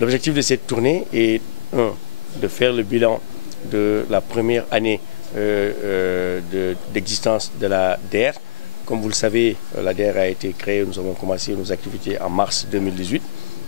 L'objectif de cette tournée est, de faire le bilan de la première année d'existence de la DER. Comme vous le savez, la DER a été créée, nous avons commencé nos activités en mars 2018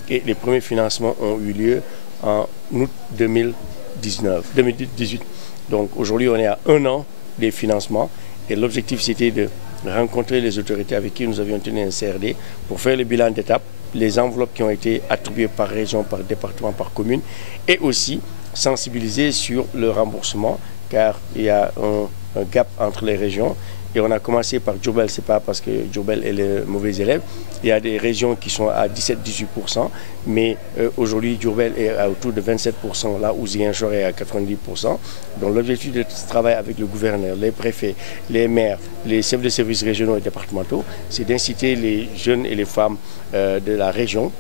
et les premiers financements ont eu lieu en août 2018. Donc aujourd'hui, on est à 1 an des financements et l'objectif c'était de rencontrer les autorités avec qui nous avions tenu un CRD pour faire le bilan d'étape, les enveloppes qui ont été attribuées par région, par département, par commune et aussi sensibiliser sur le remboursement car il y a un gap entre les régions. Et on a commencé par Diourbel, ce n'est pas parce que Diourbel est le mauvais élève. Il y a des régions qui sont à 17-18%, mais aujourd'hui Diourbel est autour de 27%, là où Ziguinchor est à 90%. Donc l'objectif de ce travail avec le gouverneur, les préfets, les maires, les chefs de services régionaux et départementaux, c'est d'inciter les jeunes et les femmes de la région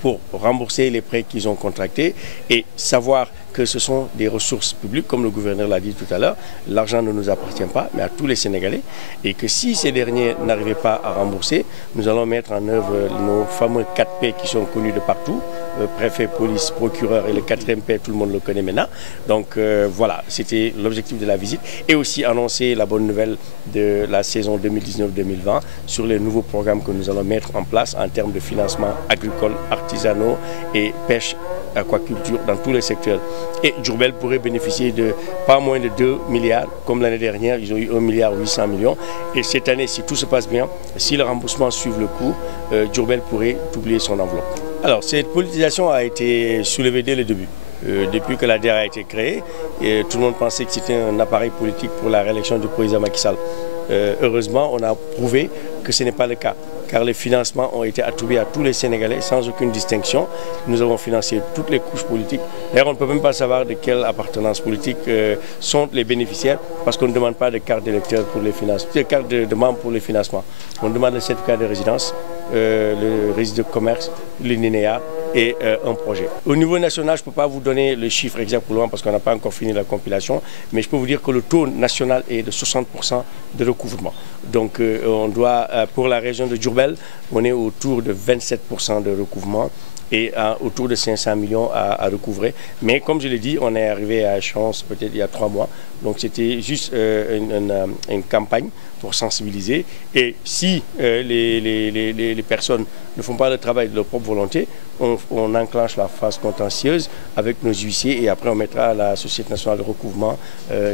pour rembourser les prêts qu'ils ont contractés et savoir que ce sont des ressources publiques, comme le gouverneur l'a dit tout à l'heure, l'argent ne nous appartient pas, mais à tous les Sénégalais, et que si ces derniers n'arrivaient pas à rembourser, nous allons mettre en œuvre nos fameux 4P qui sont connus de partout, préfet, police, procureur et le 4e P, tout le monde le connaît maintenant. Donc voilà, c'était l'objectif de la visite, et aussi annoncer la bonne nouvelle de la saison 2019-2020 sur les nouveaux programmes que nous allons mettre en place en termes de financement agricole, artisanaux et pêche, aquaculture dans tous les secteurs. Et Diourbel pourrait bénéficier de pas moins de 2 milliards, comme l'année dernière, ils ont eu 1,8 milliard. Et cette année, si tout se passe bien, si le remboursement suit le cours, Diourbel pourrait doubler son enveloppe. Alors, cette politisation a été soulevée dès le début. Depuis que la DER a été créée, et tout le monde pensait que c'était un appareil politique pour la réélection du président Macky Sall. Heureusement, on a prouvé que ce n'est pas le cas, car les financements ont été attribués à tous les Sénégalais sans aucune distinction. Nous avons financé toutes les couches politiques. D'ailleurs, on ne peut même pas savoir de quelle appartenance politique sont les bénéficiaires, parce qu'on ne demande pas de carte d'électeur pour les financements, de carte de membre pour les financements. On demande le certificat de résidence, le registre de commerce, l'INEA et un projet. Au niveau national, je ne peux pas vous donner le chiffre exact pour le moment parce qu'on n'a pas encore fini la compilation, mais je peux vous dire que le taux national est de 60% de recouvrement. Donc on doit, pour la région de Diourbel, on est autour de 27% de recouvrement et autour de 500 millions à recouvrer. Mais comme je l'ai dit, on est arrivé à échéance peut-être il y a 3 mois. Donc c'était juste une campagne pour sensibiliser. Et si les personnes ne font pas le travail de leur propre volonté, on enclenche la phase contentieuse avec nos huissiers et après on mettra la Société nationale de recouvrement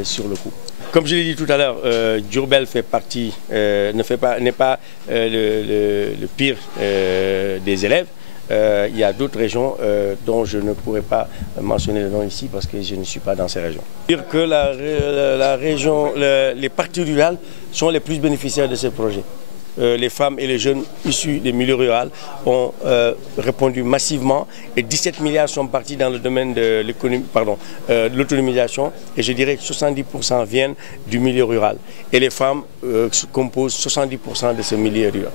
sur le coup. Comme je l'ai dit tout à l'heure, Diourbel fait partie, n'est pas le pire des élèves. Il y a d'autres régions dont je ne pourrais pas mentionner le nom ici parce que je ne suis pas dans ces régions. Dire que les parties rurales sont les plus bénéficiaires de ce projet. Les femmes et les jeunes issus des milieux ruraux ont répondu massivement et 17 milliards sont partis dans le domaine de l'autonomisation et je dirais que 70% viennent du milieu rural et les femmes composent 70% de ce milieu rural.